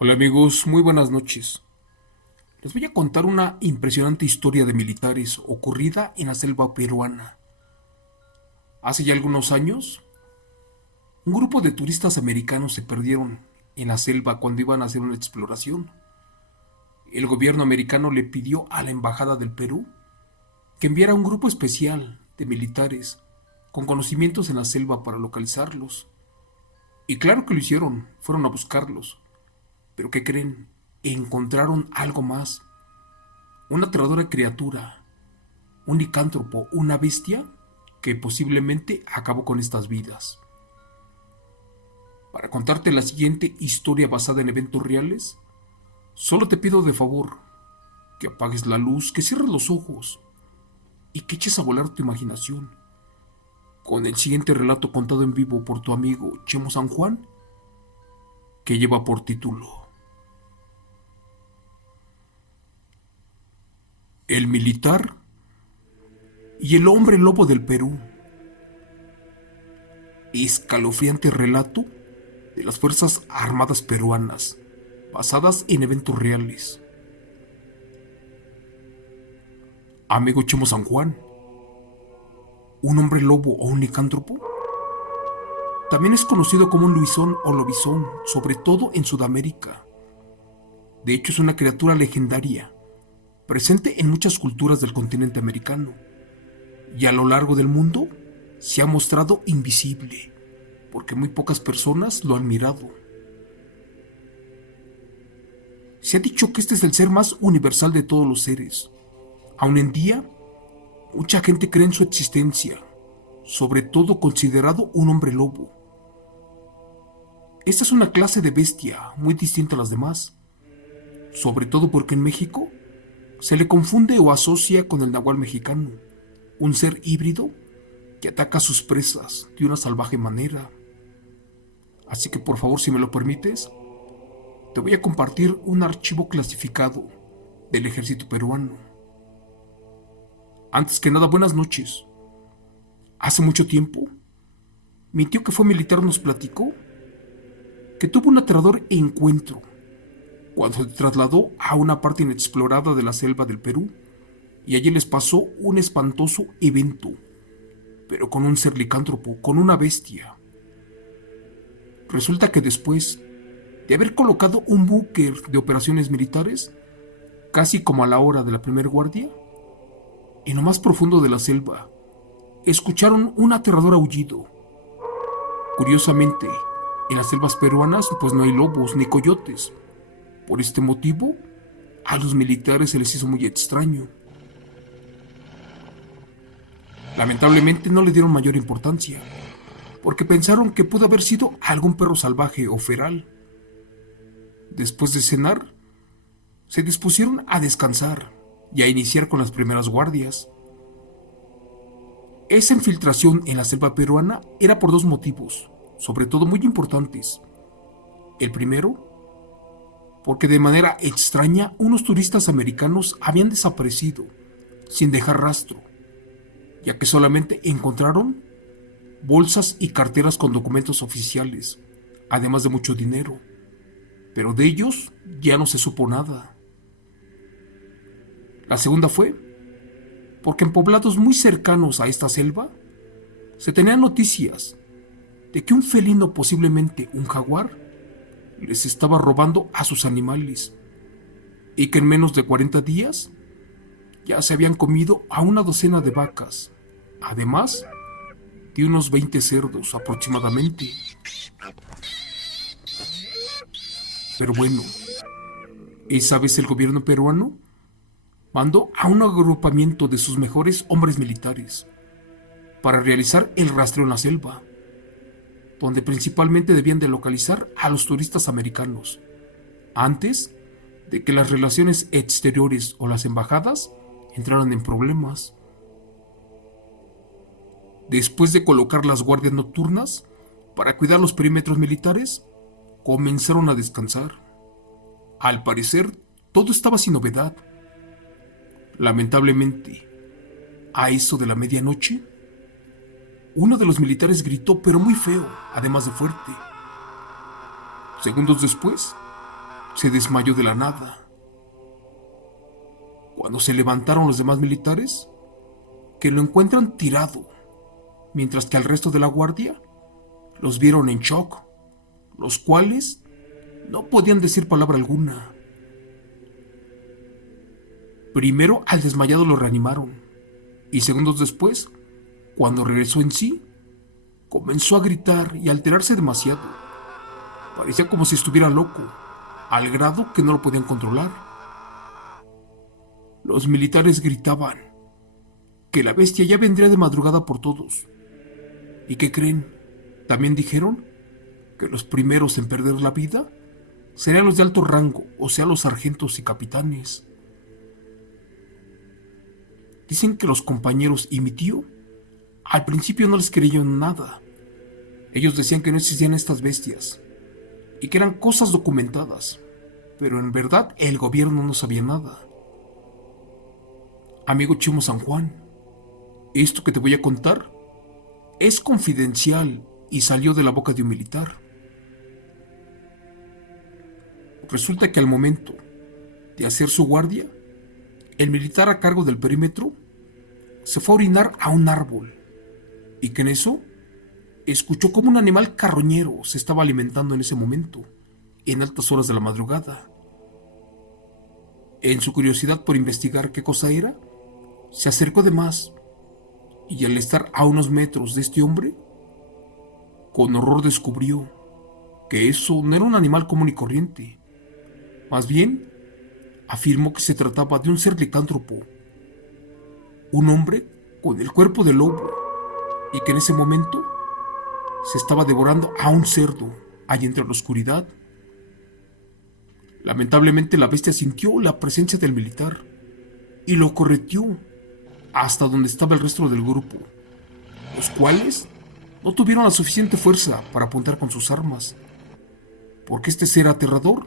Hola amigos, muy buenas noches. Les voy a contar una impresionante historia de militares ocurrida en la selva peruana. Hace ya algunos años, un grupo de turistas americanos se perdieron en la selva cuando iban a hacer una exploración. El gobierno americano le pidió a la Embajada del Perú que enviara un grupo especial de militares con conocimientos en la selva para localizarlos. Y claro que lo hicieron, fueron a buscarlos. Pero ¿qué creen? Encontraron algo más. Una aterradora criatura, un licántropo, una bestia que posiblemente acabó con estas vidas. Para contarte la siguiente historia basada en eventos reales, solo te pido de favor que apagues la luz, que cierres los ojos y que eches a volar tu imaginación con el siguiente relato contado en vivo por tu amigo Chemo San Juan, que lleva por título El militar y el hombre lobo del Perú. Escalofriante relato de las Fuerzas Armadas peruanas, basadas en eventos reales. Amigo Chemo San Juan, un hombre lobo o un licántropo, también es conocido como un luisón o lobizón, sobre todo en Sudamérica. De hecho, es una criatura legendaria, presente en muchas culturas del continente americano, y a lo largo del mundo se ha mostrado invisible, porque muy pocas personas lo han mirado. Se ha dicho que este es el ser más universal de todos los seres. Aún en día, mucha gente cree en su existencia, sobre todo considerado un hombre lobo. Esta es una clase de bestia muy distinta a las demás, sobre todo porque en México se le confunde o asocia con el nahual mexicano, un ser híbrido que ataca a sus presas de una salvaje manera. Así que por favor, si me lo permites, te voy a compartir un archivo clasificado del ejército peruano. Antes que nada, buenas noches. Hace mucho tiempo, mi tío que fue militar nos platicó que tuvo un aterrador encuentro cuando se trasladó a una parte inexplorada de la selva del Perú y allí les pasó un espantoso evento, pero con un ser licántropo, con una bestia. Resulta que después de haber colocado un búnker de operaciones militares, casi como a la hora de la primer guardia, en lo más profundo de la selva, escucharon un aterrador aullido. Curiosamente, en las selvas peruanas pues no hay lobos ni coyotes. Por este motivo, a los militares se les hizo muy extraño. Lamentablemente no le dieron mayor importancia, porque pensaron que pudo haber sido algún perro salvaje o feral. Después de cenar, se dispusieron a descansar y a iniciar con las primeras guardias. Esa infiltración en la selva peruana era por dos motivos, sobre todo muy importantes. El primero, porque de manera extraña unos turistas americanos habían desaparecido, sin dejar rastro, ya que solamente encontraron bolsas y carteras con documentos oficiales, además de mucho dinero, pero de ellos ya no se supo nada. La segunda fue porque en poblados muy cercanos a esta selva se tenían noticias de que un felino, posiblemente un jaguar, les estaba robando a sus animales y que en menos de 40 días ya se habían comido a una docena de vacas, además de unos 20 cerdos aproximadamente. Pero bueno, esa vez el gobierno peruano mandó a un agrupamiento de sus mejores hombres militares para realizar el rastreo en la selva, donde principalmente debían de localizar a los turistas americanos, antes de que las relaciones exteriores o las embajadas entraran en problemas. Después de colocar las guardias nocturnas para cuidar los perímetros militares, comenzaron a descansar. Al parecer, todo estaba sin novedad. Lamentablemente, a eso de la medianoche, uno de los militares gritó, pero muy feo, además de fuerte. Segundos después, se desmayó de la nada. Cuando se levantaron los demás militares, que lo encuentran tirado, mientras que al resto de la guardia los vieron en shock, los cuales no podían decir palabra alguna. Primero al desmayado lo reanimaron, y segundos después, cuando regresó en sí, comenzó a gritar y a alterarse demasiado. Parecía como si estuviera loco, al grado que no lo podían controlar. Los militares gritaban que la bestia ya vendría de madrugada por todos. ¿Y qué creen? También dijeron que los primeros en perder la vida serían los de alto rango, o sea, los sargentos y capitanes. Dicen que los compañeros y mi tío al principio no les creyeron nada. Ellos decían que no existían estas bestias y que eran cosas documentadas, pero en verdad el gobierno no sabía nada. Amigo Chimo San Juan, esto que te voy a contar es confidencial y salió de la boca de un militar. Resulta que al momento de hacer su guardia, el militar a cargo del perímetro se fue a orinar a un árbol y que en eso escuchó como un animal carroñero se estaba alimentando en ese momento, en altas horas de la madrugada. En su curiosidad por investigar qué cosa era, se acercó de más y al estar a unos metros de este hombre, con horror descubrió que eso no era un animal común y corriente. Más bien, afirmó que se trataba de un ser licántropo, un hombre con el cuerpo de lobo, y que en ese momento se estaba devorando a un cerdo allí entre la oscuridad. Lamentablemente la bestia sintió la presencia del militar y lo correteó hasta donde estaba el resto del grupo, los cuales no tuvieron la suficiente fuerza para apuntar con sus armas, porque este ser aterrador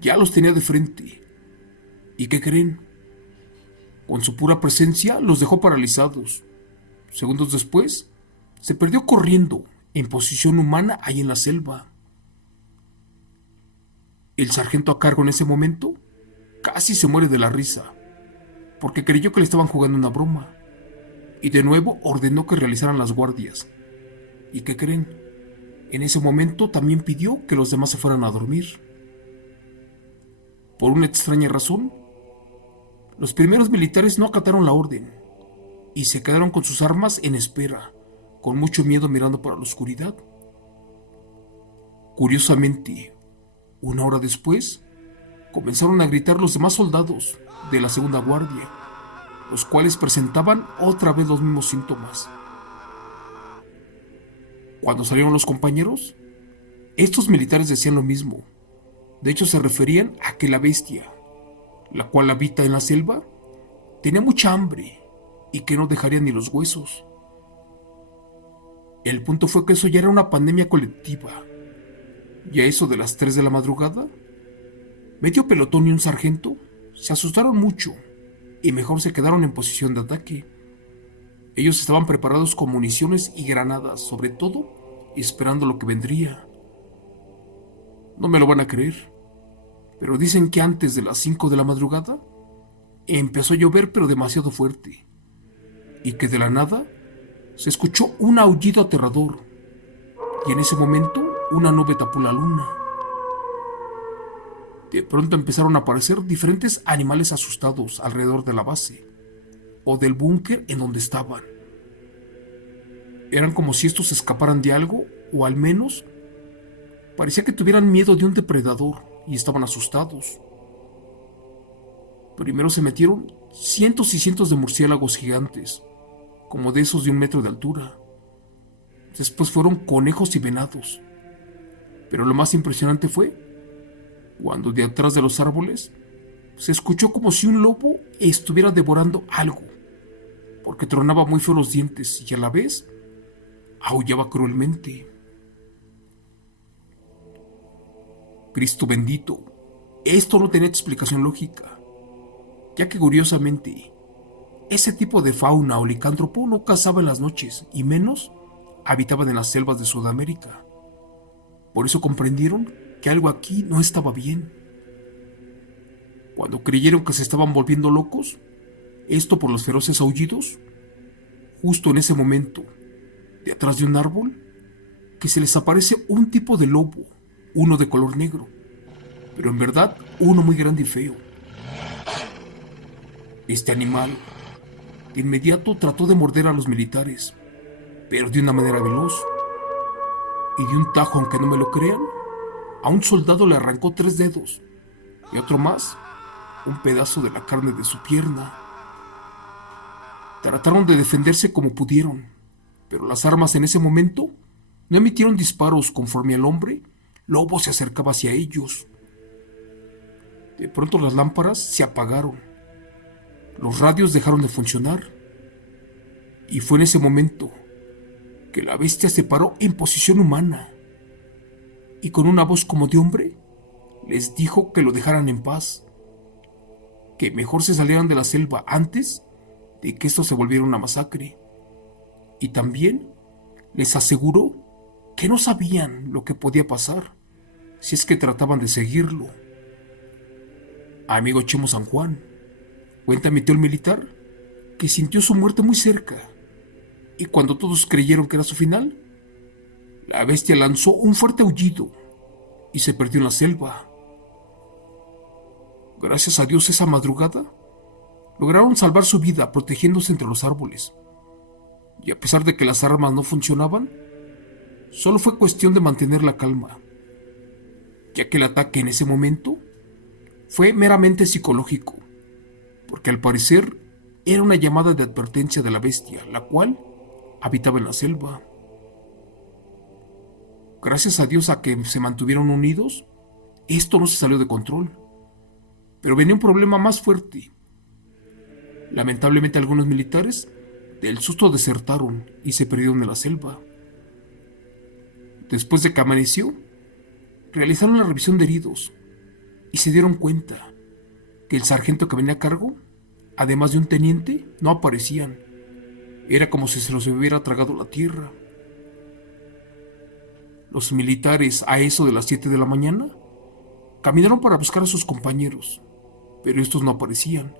ya los tenía de frente. ¿Y qué creen? Con su pura presencia los dejó paralizados. Segundos después, se perdió corriendo en posición humana ahí en la selva. El sargento a cargo en ese momento casi se muere de la risa, porque creyó que le estaban jugando una broma, y de nuevo ordenó que realizaran las guardias. ¿Y qué creen? En ese momento también pidió que los demás se fueran a dormir. Por una extraña razón, los primeros militares no acataron la orden y se quedaron con sus armas en espera, con mucho miedo mirando para la oscuridad. Curiosamente, una hora después, comenzaron a gritar los demás soldados de la segunda guardia, los cuales presentaban otra vez los mismos síntomas. Cuando salieron los compañeros, estos militares decían lo mismo. De hecho, se referían a que la bestia, la cual habita en la selva, tenía mucha hambre y que no dejaría ni los huesos. El punto fue que eso ya era una pandemia colectiva. Y a eso de las 3 de la madrugada, medio pelotón y un sargento se asustaron mucho y mejor se quedaron en posición de ataque. Ellos estaban preparados con municiones y granadas, sobre todo, esperando lo que vendría. No me lo van a creer, pero dicen que antes de las 5 de la madrugada empezó a llover, pero demasiado fuerte, y que de la nada se escuchó un aullido aterrador, y en ese momento una nube tapó la luna. De pronto empezaron a aparecer diferentes animales asustados alrededor de la base, o del búnker en donde estaban. Eran como si estos escaparan de algo, o al menos parecía que tuvieran miedo de un depredador y estaban asustados. Primero se metieron cientos y cientos de murciélagos gigantes, como de esos de 1 metro de altura. Después fueron conejos y venados. Pero lo más impresionante fue cuando de atrás de los árboles se escuchó como si un lobo estuviera devorando algo, porque tronaba muy feo los dientes y a la vez aullaba cruelmente. Cristo bendito, esto no tenía explicación lógica, ya que curiosamente ese tipo de fauna o licántropo no cazaba en las noches y menos habitaban en las selvas de Sudamérica. Por eso comprendieron que algo aquí no estaba bien. Cuando creyeron que se estaban volviendo locos, esto por los feroces aullidos, justo en ese momento, de atrás de un árbol, que se les aparece un tipo de lobo, uno de color negro, pero en verdad uno muy grande y feo. Este animal de inmediato trató de morder a los militares, pero de una manera veloz, y de un tajo, aunque no me lo crean, a un soldado le arrancó 3 dedos, y a otro más, un pedazo de la carne de su pierna. Trataron de defenderse como pudieron, pero las armas en ese momento no emitieron disparos conforme el hombre lobo se acercaba hacia ellos. De pronto las lámparas se apagaron, los radios dejaron de funcionar, y fue en ese momento que la bestia se paró en posición humana y con una voz como de hombre les dijo que lo dejaran en paz, que mejor se salieran de la selva antes de que esto se volviera una masacre, y también les aseguró que no sabían lo que podía pasar si es que trataban de seguirlo. Amigo Chemo San Juan, cuenta mi tío el militar que sintió su muerte muy cerca, y cuando todos creyeron que era su final, la bestia lanzó un fuerte aullido y se perdió en la selva. Gracias a Dios esa madrugada lograron salvar su vida protegiéndose entre los árboles, y a pesar de que las armas no funcionaban, solo fue cuestión de mantener la calma, ya que el ataque en ese momento fue meramente psicológico, porque al parecer era una llamada de advertencia de la bestia, la cual habitaba en la selva. Gracias a Dios a que se mantuvieron unidos, esto no se salió de control, pero venía un problema más fuerte. Lamentablemente algunos militares del susto desertaron y se perdieron en la selva. Después de que amaneció, realizaron la revisión de heridos y se dieron cuenta que el sargento que venía a cargo, además de un teniente, no aparecían. Era como si se los hubiera tragado la tierra. Los militares, a eso de las 7 de la mañana, caminaron para buscar a sus compañeros, pero estos no aparecían.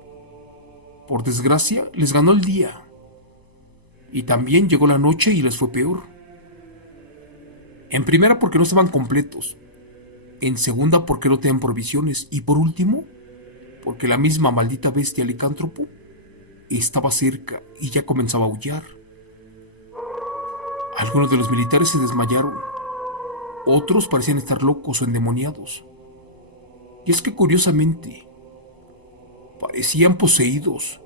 Por desgracia, les ganó el día. Y también llegó la noche y les fue peor. En primera, porque no estaban completos. En segunda, porque no tenían provisiones. Y por último, porque la misma maldita bestia licántropo estaba cerca y ya comenzaba a aullar. Algunos de los militares se desmayaron. Otros parecían estar locos o endemoniados. Y es que curiosamente, parecían poseídos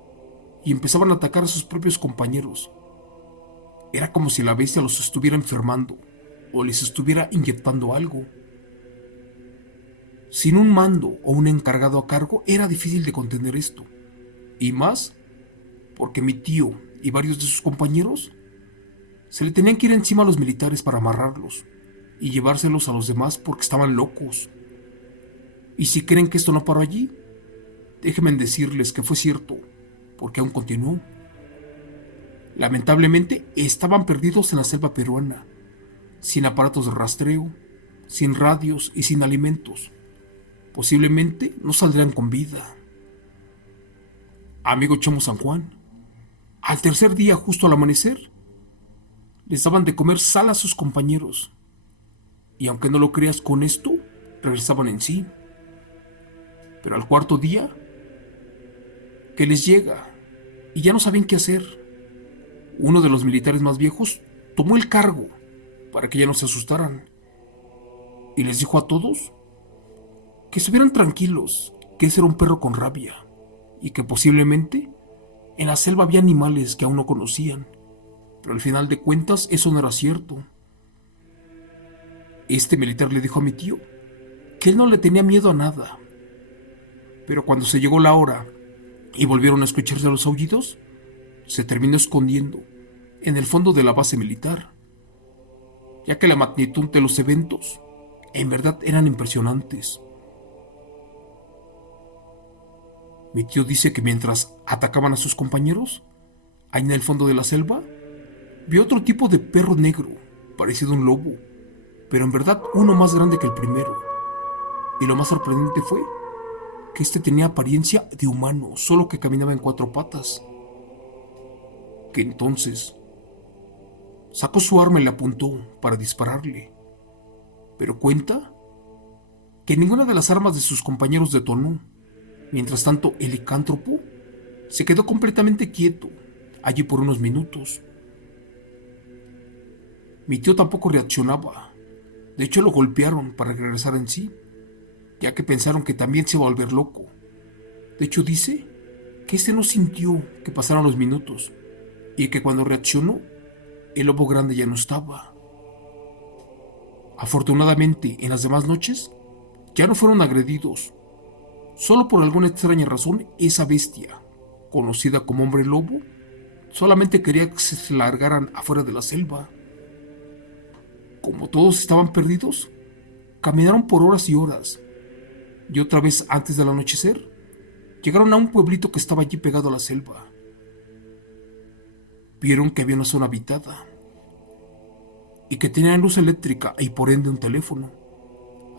y empezaban a atacar a sus propios compañeros. Era como si la bestia los estuviera enfermando o les estuviera inyectando algo. Sin un mando o un encargado a cargo era difícil de contener esto, y más porque mi tío y varios de sus compañeros se le tenían que ir encima a los militares para amarrarlos y llevárselos a los demás porque estaban locos. Y si creen que esto no paró allí, déjenme decirles que fue cierto, porque aún continuó. Lamentablemente estaban perdidos en la selva peruana, sin aparatos de rastreo, sin radios y sin alimentos. Posiblemente no saldrían con vida. Amigo Chemo San Juan, al tercer día, justo al amanecer, les daban de comer sal a sus compañeros, y aunque no lo creas, con esto regresaban en sí. Pero al cuarto día, que les llega, y ya no saben qué hacer, uno de los militares más viejos tomó el cargo para que ya no se asustaran, y les dijo a todos que estuvieran tranquilos, que ese era un perro con rabia, y que posiblemente en la selva había animales que aún no conocían, pero al final de cuentas eso no era cierto. Este militar le dijo a mi tío que él no le tenía miedo a nada, pero cuando se llegó la hora y volvieron a escucharse los aullidos, se terminó escondiendo en el fondo de la base militar, ya que la magnitud de los eventos en verdad eran impresionantes. Mi tío dice que mientras atacaban a sus compañeros, ahí en el fondo de la selva, vio otro tipo de perro negro, parecido a un lobo, pero en verdad uno más grande que el primero. Y lo más sorprendente fue que este tenía apariencia de humano, solo que caminaba en cuatro patas. Que entonces sacó su arma y la apuntó para dispararle. Pero cuenta que ninguna de las armas de sus compañeros detonó. Mientras tanto, el licántropo se quedó completamente quieto, allí por unos minutos. Mi tío tampoco reaccionaba. De hecho, lo golpearon para regresar en sí, ya que pensaron que también se iba a volver loco. De hecho, dice que este no sintió que pasaron los minutos y que cuando reaccionó, el lobo grande ya no estaba. Afortunadamente, en las demás noches, ya no fueron agredidos. Solo por alguna extraña razón, esa bestia, conocida como hombre lobo, solamente quería que se largaran afuera de la selva. Como todos estaban perdidos, caminaron por horas y horas, y otra vez antes del anochecer, llegaron a un pueblito que estaba allí pegado a la selva. Vieron que había una zona habitada, y que tenían luz eléctrica y por ende un teléfono,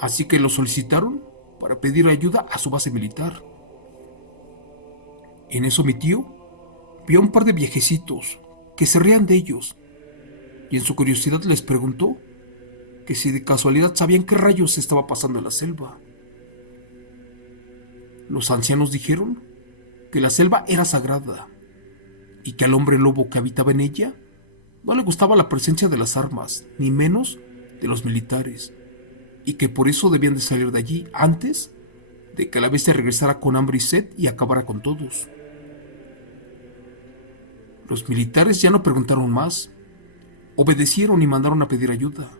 así que lo solicitaron para pedir ayuda a su base militar. En eso mi tío vio a un par de viejecitos que se rían de ellos, y en su curiosidad les preguntó que si de casualidad sabían qué rayos estaba pasando en la selva. Los ancianos dijeron que la selva era sagrada y que al hombre lobo que habitaba en ella no le gustaba la presencia de las armas, ni menos de los militares, y que por eso debían de salir de allí antes de que la bestia regresara con hambre y sed y acabara con todos. Los militares ya no preguntaron más, obedecieron y mandaron a pedir ayuda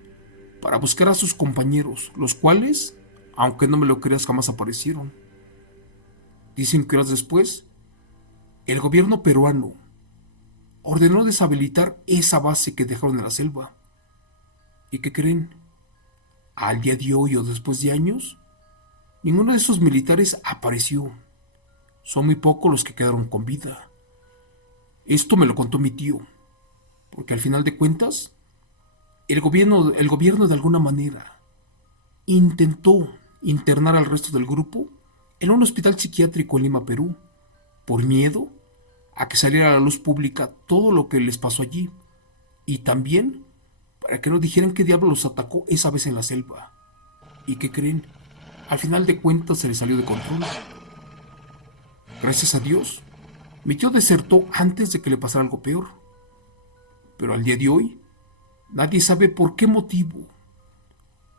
para buscar a sus compañeros, los cuales, aunque no me lo creas, jamás aparecieron. Dicen que horas después, el gobierno peruano ordenó deshabilitar esa base que dejaron en la selva. ¿Y qué creen? Al día de hoy o después de años, ninguno de esos militares apareció. Son muy pocos los que quedaron con vida. Esto me lo contó mi tío, porque al final de cuentas, el gobierno de alguna manera intentó internar al resto del grupo en un hospital psiquiátrico en Lima, Perú, por miedo a que saliera a la luz pública todo lo que les pasó allí, y también para que no dijeran qué diablo los atacó esa vez en la selva. ¿Y qué creen? Al final de cuentas se les salió de control. Gracias a Dios, mi tío desertó antes de que le pasara algo peor. Pero al día de hoy, nadie sabe por qué motivo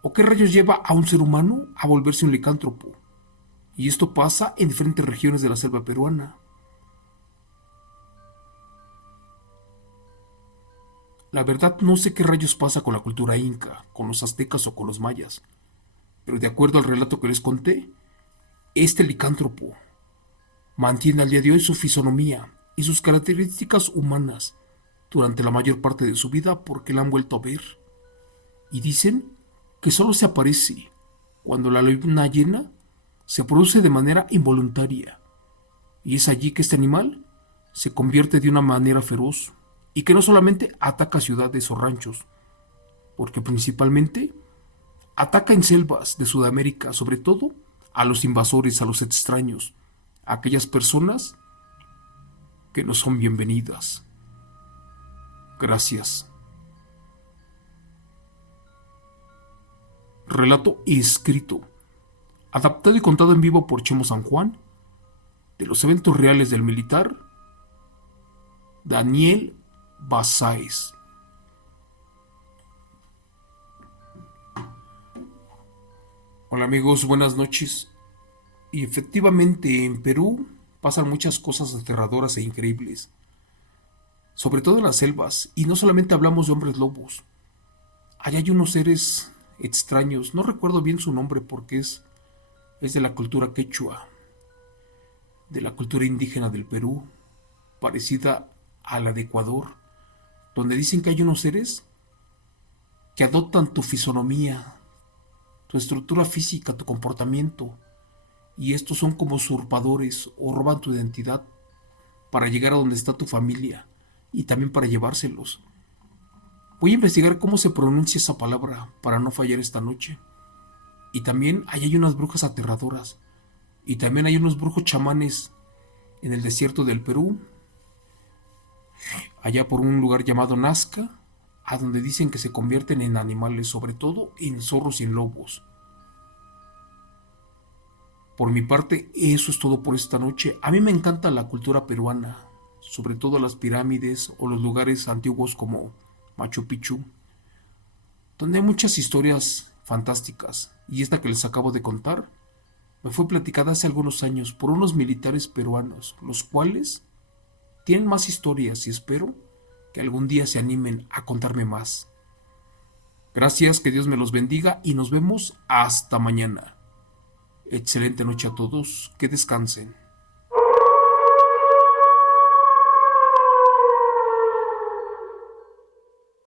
o qué rayos lleva a un ser humano a volverse un licántropo. Y esto pasa en diferentes regiones de la selva peruana. La verdad no sé qué rayos pasa con la cultura inca, con los aztecas o con los mayas, pero de acuerdo al relato que les conté, este licántropo mantiene al día de hoy su fisonomía y sus características humanas durante la mayor parte de su vida porque la han vuelto a ver. Y dicen que solo se aparece cuando la luna llena se produce de manera involuntaria, y es allí que este animal se convierte de una manera feroz y que no solamente ataca ciudades o ranchos, porque principalmente ataca en selvas de Sudamérica, sobre todo a los invasores, a los extraños, a aquellas personas que no son bienvenidas. Gracias. Relato escrito, adaptado y contado en vivo por Chemo San Juan, de los eventos reales del militar Daniel Basáez. Hola amigos, buenas noches. Y efectivamente en Perú pasan muchas cosas aterradoras e increíbles, sobre todo en las selvas, y no solamente hablamos de hombres lobos. Allá hay unos seres extraños, no recuerdo bien su nombre porque es de la cultura quechua, de la cultura indígena del Perú, parecida a la de Ecuador, donde dicen que hay unos seres que adoptan tu fisonomía, tu estructura física, tu comportamiento, y estos son como usurpadores o roban tu identidad para llegar a donde está tu familia y también para llevárselos. Voy a investigar cómo se pronuncia esa palabra para no fallar esta noche. Y también ahí hay unas brujas aterradoras, Y también hay unos brujos chamanes en el desierto del Perú, allá por un lugar llamado Nazca, a donde dicen que se convierten en animales, sobre todo en zorros y en lobos. Por mi parte, eso es todo por esta noche. A mí me encanta la cultura peruana, sobre todo las pirámides o los lugares antiguos como Machu Picchu, donde hay muchas historias fantásticas. Y esta que les acabo de contar me fue platicada hace algunos años por unos militares peruanos, los cuales tienen más historias y espero que algún día se animen a contarme más. Gracias, que Dios me los bendiga y nos vemos hasta mañana. Excelente noche a todos, que descansen.